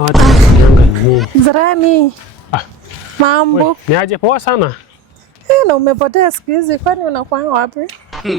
watu wanaanga nini? Jirani. Mambo. Ni aje? Poa sana. Na umepotea siku hizi, kwani unakuanga wapi?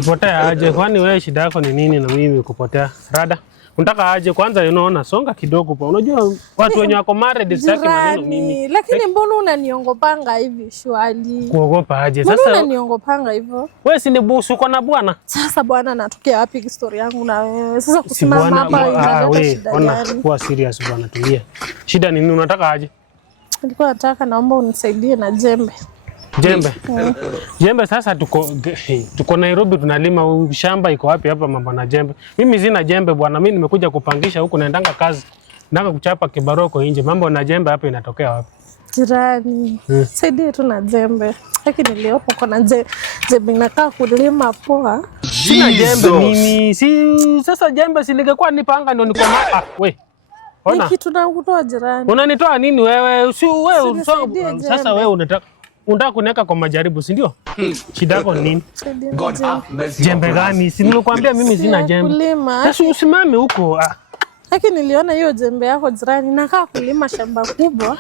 Potea aje? Kwani wewe shida yako ni nini na mimi kupotea? Rada. Unataka aje kwanza unaona songa kidogo pa. Unajua watu wenye wako married sitaki maneno mimi. Lakini mbona unaniongopanga hivi shwali? Kuogopa aje? Sasa mbona unaniongopanga hivyo? Wewe si ni busu uko na bwana? Sasa bwana anatokea wapi historia yangu na wewe? Sasa kusimama hapa inaleta shida gani? Ona kuwa serious bwana, tulia. Shida ni nini unataka aje? Nilikuwa nataka naomba unisaidie na jembe. Jembe. Jembe sasa tuko Nairobi tunalima, shamba iko wapi hapa mambo na jembe? Mimi sina jembe bwana, mimi nimekuja kupangisha huku naendanga kazi. Nataka kuchapa kibaroko nje. Mambo na jembe hapa inatokea wapi? Jirani. Saidie tu na jembe. Lakini leo kuna jembe nakaa kulima poa. Sina jembe mimi. Sasa jembe silingekuwa nipanga ndio niko na we. Ona. Ni kitu na kutoa jirani. Unanitoa nini wewe? Si wewe sasa wewe unataka kuniweka kwa majaribu, si ndio? Shida yako ni nini? Jembe gani? Si nilikwambia mimi sina jembe. Sasa usimame huko. Lakini niliona hiyo jembe yako jirani nakaa kulima shamba kubwa.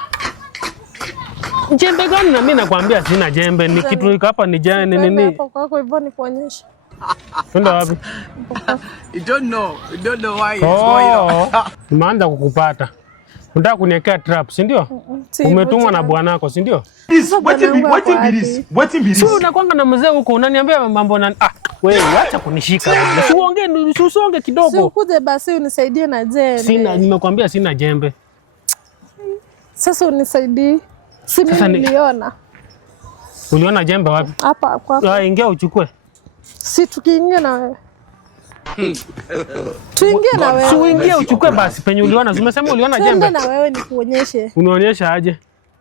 Jembe gani? Na mimi nakwambia sina jembe. Ni kitu iko hapa ni jembe nini? Hapo kwako hivyo ni kuonyesha. Twende wapi? You don't know why it's going on. Nimeanza kukupata. Unataka kuniwekea trap, si ndio? Umetumwa na bwanako, si ndio? Waiting be this. Sio unakwanga na mzee huko unaniambia mambo na wewe acha kunishika. Usiongee kidogo. Si ukuje basi unisaidie na jembe. Sina, nimekwambia sina jembe. Sasa unisaidie. Si mimi niliona. Uliona jembe wapi? Hapa kwa. Ingia uchukue. Si tukiingia na wewe. Tuingie na wewe. Si uingie uchukue basi penye uliona. Umesema uliona jembe. Twende na wewe nikuonyeshe. Unionyesha aje?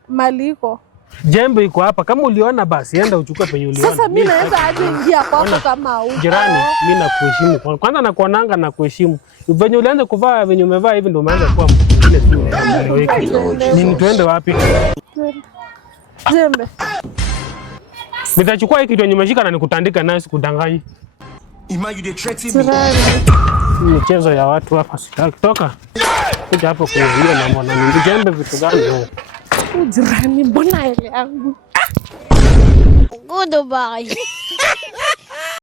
Maliko. Jembe iko hapa. Kama uliona basi enda uchukue penye uliona. Sasa mimi naweza aje ingia kwako kama huko. Jirani, mimi nakuheshimu. Kwanza nakuonanga na kuheshimu. Venye ulianza kuvaa venye umevaa hivi ndio umeanza kuwa ile tu. Nini tuende wapi? Jembe. Nitachukua hiki kitu nimeshika na nikutandika nayo sikudanganyi. Michezo ya watu hapa sitaki. Toka. Kuja hapo kuongea mambo na mimi. Jembe vitu gani wewe? Jirani, mbona ile yangu? Goodbye.